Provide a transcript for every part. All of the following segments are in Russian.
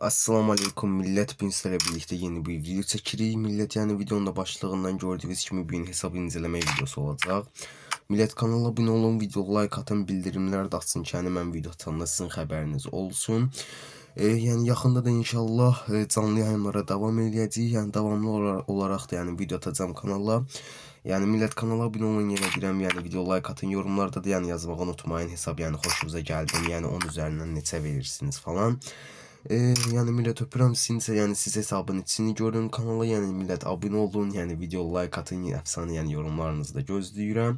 Assalamu alaikum millet, bugün sizlerle birlikte yeni bir video çekirik. Millet, yani videonun da başlığından gördüğünüz gibi bugün hesabı inceleme videosu olacak. Millet, kanala abone olun, video like atın, bildirimler de açın ki hani ben video atanında sizin haberiniz olsun. Yani yakında da inşallah canlı yayınlara devam edeceğiz. Yani devamlı olarak da yani video atacağım kanala. Yani millet, kanala abone olun, yine girem, yani video like atın, yorumlarda da yani yazmayı unutmayın. Hesap yani hoşunuza geldi mi, yani 10 üzerinden neçə verirsiniz falan. Yani millet, öpürəm sizin, yani siz hesabın içini görün kanala, yani millet abone olun, yani video like atın, efsane yani yorumlarınızı da gözləyirəm.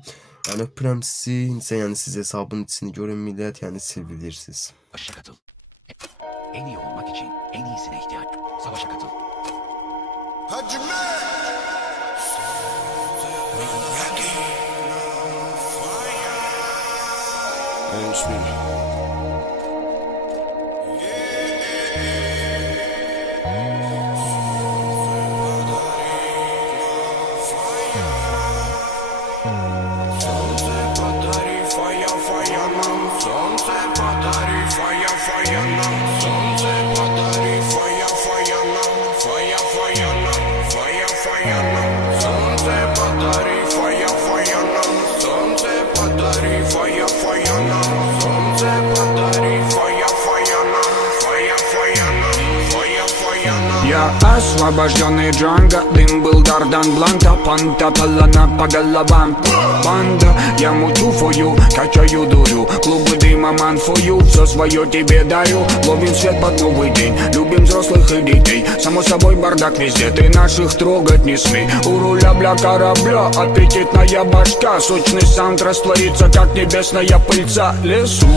Yani öpürəm sizi, yani siz hesabın içini görün millet, yani sevilirsiniz. Savaşa katıl. En iyi olmak için en iyisine ihtiyaç. Savaşa katıl. Я освобожденный Джанго, дым был Дардан Бланта, панта палана по головам. Банда, я мутю фою, качаю дурю, клубы дыма ман фою, все свое тебе дарю. Ловим свет под новый день, любим взрослых и детей. Само собой бардак везде, ты наших трогать не смей. У руля бля корабля, аппетитная башка, сочный саунд растворится, как небесная пыльца. Лесук,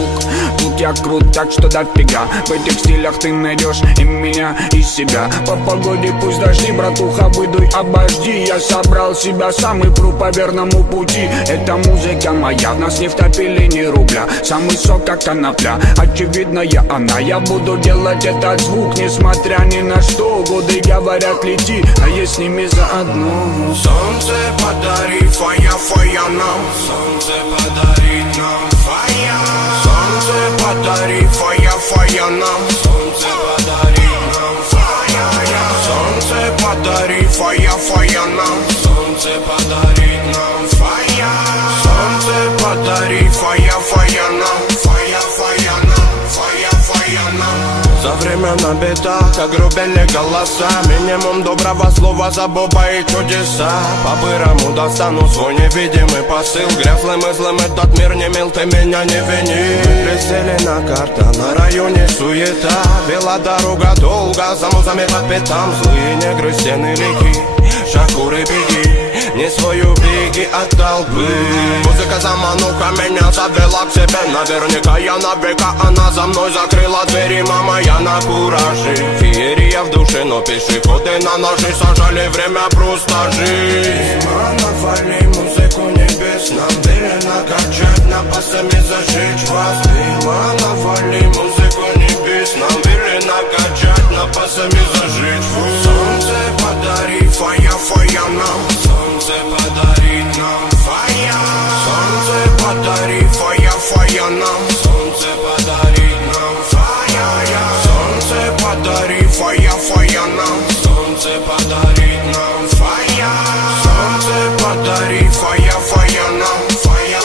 тут я крут, так что дофига. В этих стилях ты найдешь и меня, и себя. По погоде пусть дожди, братуха, выдуй, обожди. Я собрал себя сам и пру по верному пути. Эта музыка моя, в нас не втопили ни рубля. Самый сок, как конопля, очевидная она. Я буду делать этот звук, несмотря ни на что. Годы говорят, лети, а я с ними заодно. Солнце подари, фая нам. Солнце подарит нам фая. Солнце подари, фая нам. Солнце подарит нам фая. Солнце подари, фая нам. Солнце подарит нам фая. Солнце подари, фая нам. Фая нам, фая нам. За время на битах огрубели голоса. Минимум доброго слова за Боба и чудеса. По-бырому достану свой невидимый посыл. Грязным и злым этот мир не мил, ты меня не вини. Мы присели на карта, на районе суета. Вела дорога долго, за музами по пятам. Злые негры, стены реки, шакуры беги. Не свою беги от толпы. Музыка замануха меня завела к себе. Наверняка я навека, она за мной закрыла двери. Мама, я на кураже, феерия в душе. Но пешеходы на ножи сажали, время просто жить. Навали музыку небес, нам велено качать, напасами зажечь вас. Навали музыку небес, нам велено качать, напасами зажечь вас. Солнце подари, фая нам. Солнце подарит нам фая. Солнце подари, фая нам. Солнце подарит нам фая. Солнце подари, фая нам. Солнце подарит нам фая. Солнце подари, фая нам. Фая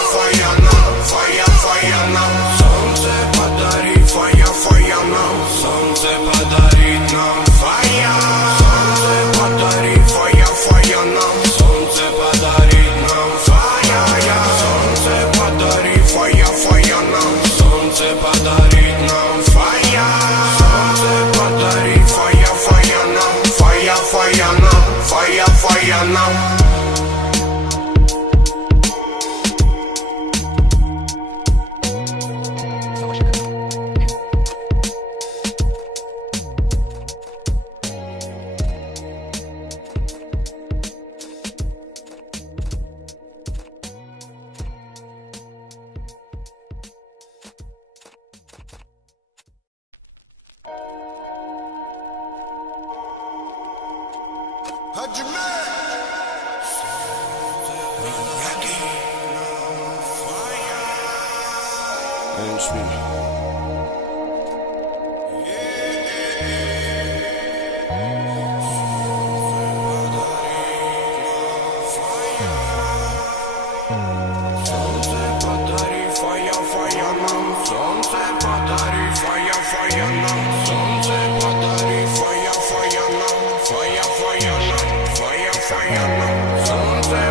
нам, фая нам. Солнце подари, фая нам. Солнце подарит нам фая. Солнце подари, фая нам. Солнце подарит нам фая. Солнце подари, фая нам. Солнце подарит нам фая. Солнце подари, фая нам. Фая нам, фая нам. Savaşa katıl. Yeah.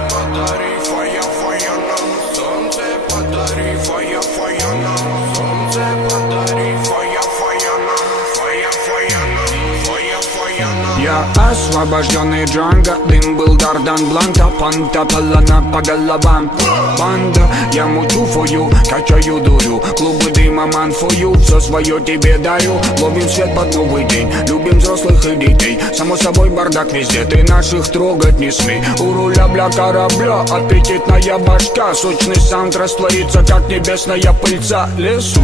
подари, фая, фая нам. Солнце подари, фая, фая нам. Солнце подари, фая, фая нам. Фая, фая нам, фая, фая нам. Я освобожденный Джанго, дым был Дардан Блан, Тапанта палана по головам. Банда, я мучу фою, качаю дурю. Клубы дыма, ман фою, все свое тебе дарю. Ловим свет под новый день, любим взрослых и детей. Само собой бардак везде, ты наших трогать не смей. У руля бля корабля, аппетитная башка. Сочный саунд растворится, как небесная пыльца. Лесук,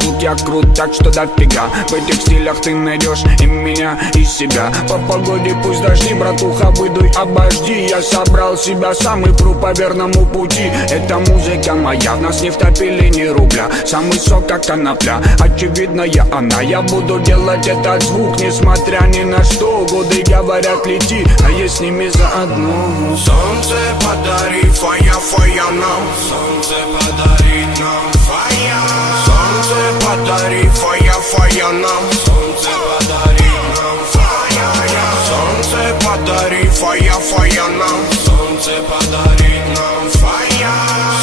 тут я крут, так что дофига. В этих стилях ты найдешь и меня, и себя. По погоде пусть дожди, братуха, выдуй, обожди. Я собрал себя сам и пру по верному пути. Это музыка моя, в нас не втопили ни рубля. Самый сок, как конопля, очевидная она. Я буду делать этот звук, несмотря ни на что. Годы говорят, лети, а я с ними заодно. Солнце подари, фая, фая нам. Солнце подарит нам, фая. Солнце подари, фая, фая нам. Солнце подарит нам, фая. Солнце подари, фая, фая нам. Солнце подарит нам, фая.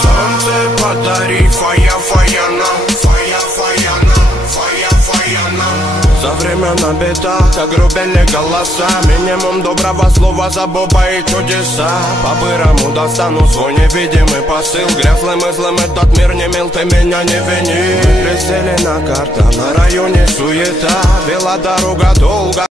Солнце подари, фая, фая нам. Фая, фая нам, фая, фая нам. За время на бедах, как грубели голоса. Минимум доброго слова за Боба и чудеса. По-бырому достану свой невидимый посыл. Грязным и злым этот мир не мил, ты меня не вини. Мы присели на карта, на районе суета. Вела дорога долго.